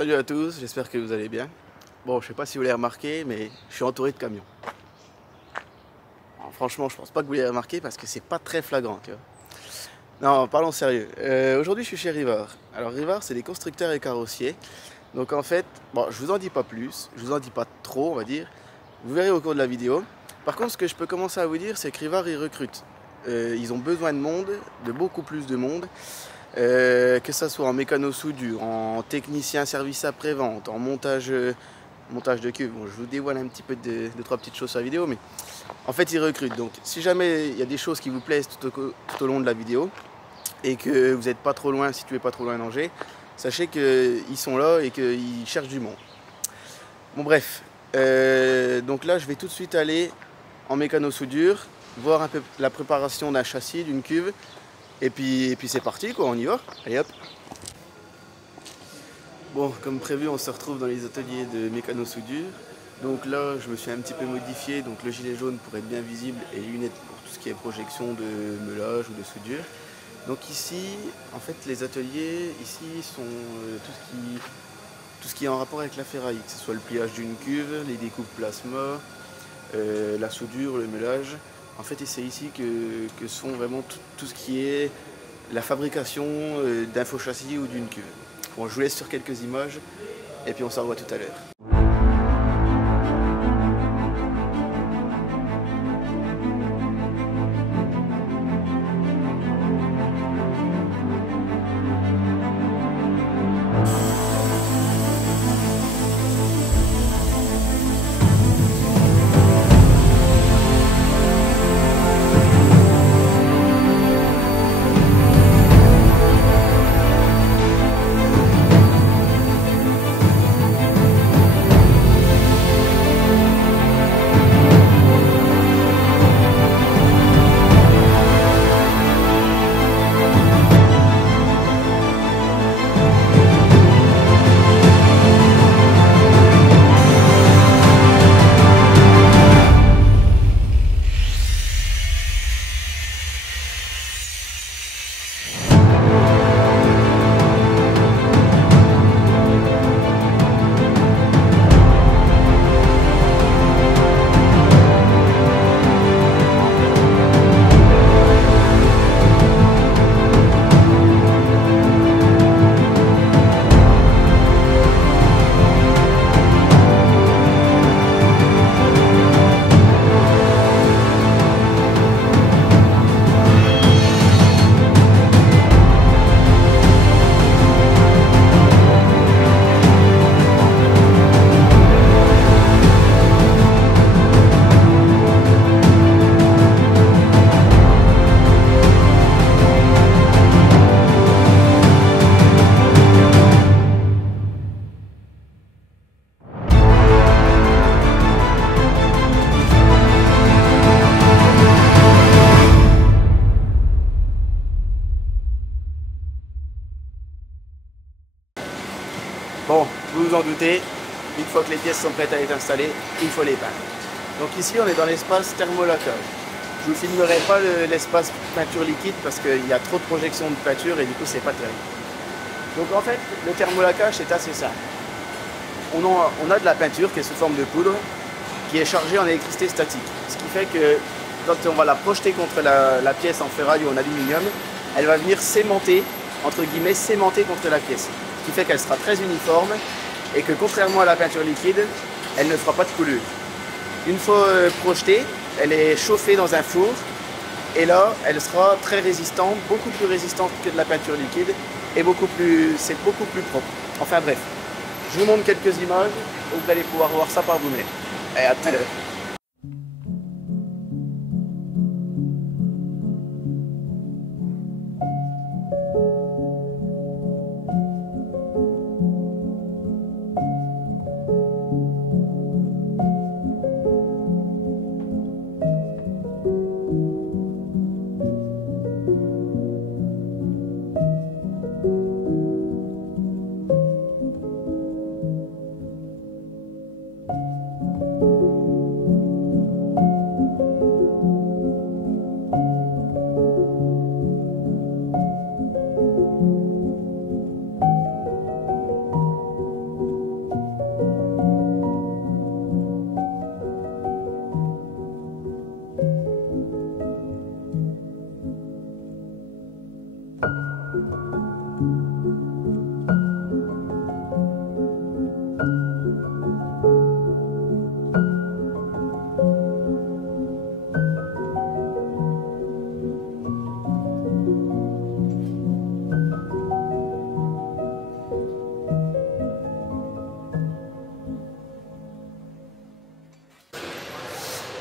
Salut à tous, j'espère que vous allez bien. Bon, je sais pas si vous l'avez remarqué, mais je suis entouré de camions. Alors, franchement, je pense pas que vous l'ayez remarqué parce que c'est pas très flagrant, tu vois. Non, parlons sérieux. Aujourd'hui, je suis chez Rivard. Alors, Rivard, c'est des constructeurs et carrossiers. Donc, en fait, bon, je vous en dis pas plus, je vous en dis pas trop, on va dire. Vous verrez au cours de la vidéo. Par contre, ce que je peux commencer à vous dire, c'est que Rivard, ils recrutent. Ils ont besoin de monde, de beaucoup plus de monde. Que ça soit en mécano-soudure, en technicien service après-vente, en montage de cuve. Bon, je vous dévoile un petit peu de trois petites choses sur la vidéo, mais en fait, ils recrutent. Donc, si jamais il y a des choses qui vous plaisent tout au long de la vidéo et que vous n'êtes pas trop loin, situé pas trop loin d'Angers, sachez qu'ils sont là et qu'ils cherchent du monde. Bon, bref. Donc là, je vais tout de suite aller en mécano-soudure, voir un peu la préparation d'un châssis, d'une cuve. Et puis c'est parti, quoi, on y va. Allez hop. Bon, comme prévu, on se retrouve dans les ateliers de mécano-soudure. Donc là, je me suis un petit peu modifié, donc le gilet jaune pour être bien visible et les lunettes pour tout ce qui est projection de meulage ou de soudure. Donc ici, en fait, les ateliers ici sont tout ce qui est en rapport avec la ferraille, que ce soit le pliage d'une cuve, les découpes plasma, la soudure, le meulage. En fait, c'est ici que se font vraiment tout ce qui est la fabrication d'un faux châssis ou d'une cuve. Bon, je vous laisse sur quelques images et puis on se revoit tout à l'heure. Bon, vous vous en doutez, une fois que les pièces sont prêtes à être installées, il faut les peindre. Donc ici, on est dans l'espace thermolacage. Je ne vous filmerai pas l'espace peinture liquide parce qu'il y a trop de projections de peinture et du coup, c'est pas terrible. Donc en fait, le thermolacage, c'est assez simple. On a de la peinture qui est sous forme de poudre, qui est chargée en électricité statique. Ce qui fait que quand on va la projeter contre la pièce en ferraille ou en aluminium, elle va venir s'aimanter, entre guillemets, s'aimanter contre la pièce. Ce qui fait qu'elle sera très uniforme et que contrairement à la peinture liquide, elle ne fera pas de coulure. Une fois projetée, elle est chauffée dans un four et là, elle sera très résistante, beaucoup plus résistante que de la peinture liquide et c'est beaucoup plus propre. Enfin bref, je vous montre quelques images et vous allez pouvoir voir ça par vous-même. Et à tout à l'heure.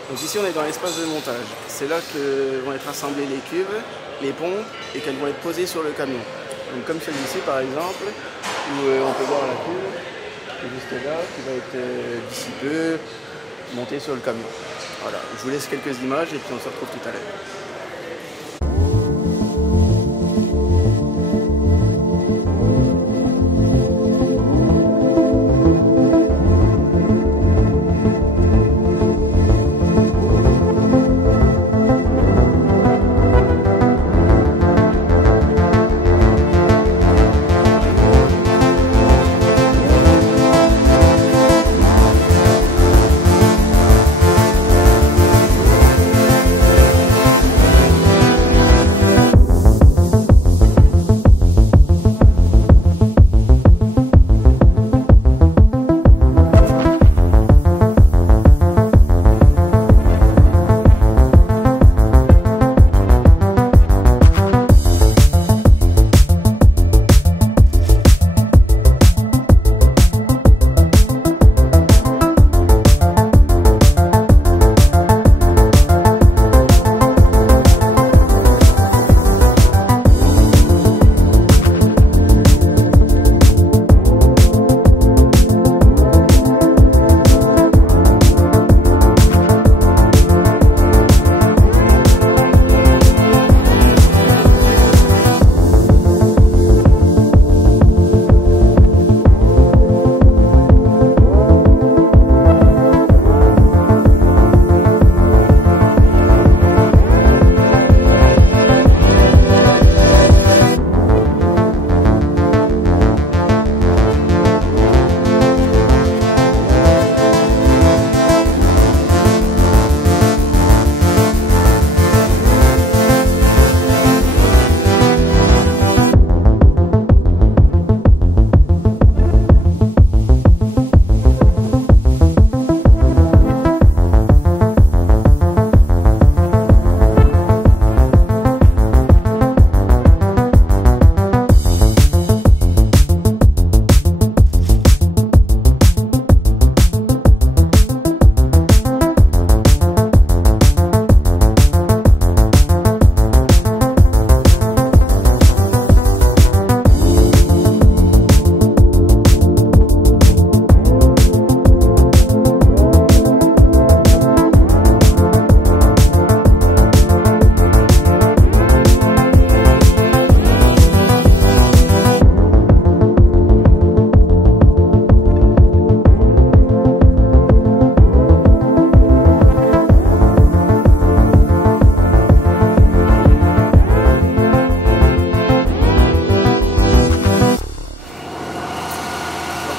Donc ici on est dans l'espace de montage. C'est là que vont être assemblés les cubes, les pompes et qu'elles vont être posées sur le camion. Donc comme celle-ci par exemple, où on peut voir la cuve qui est juste là, qui va être d'ici peu montée sur le camion. Voilà, je vous laisse quelques images et puis on se retrouve tout à l'heure.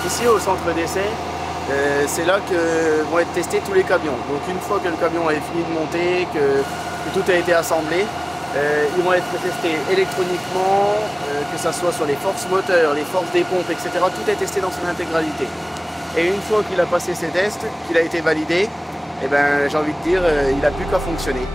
Ici au centre d'essai, c'est là que vont être testés tous les camions. Donc une fois que le camion est fini de monter, que tout a été assemblé, ils vont être testés électroniquement, que ce soit sur les forces moteurs, les forces des pompes, etc. Tout est testé dans son intégralité. Et une fois qu'il a passé ses tests, qu'il a été validé, eh ben, j'ai envie de dire, il n'a plus qu'à fonctionner.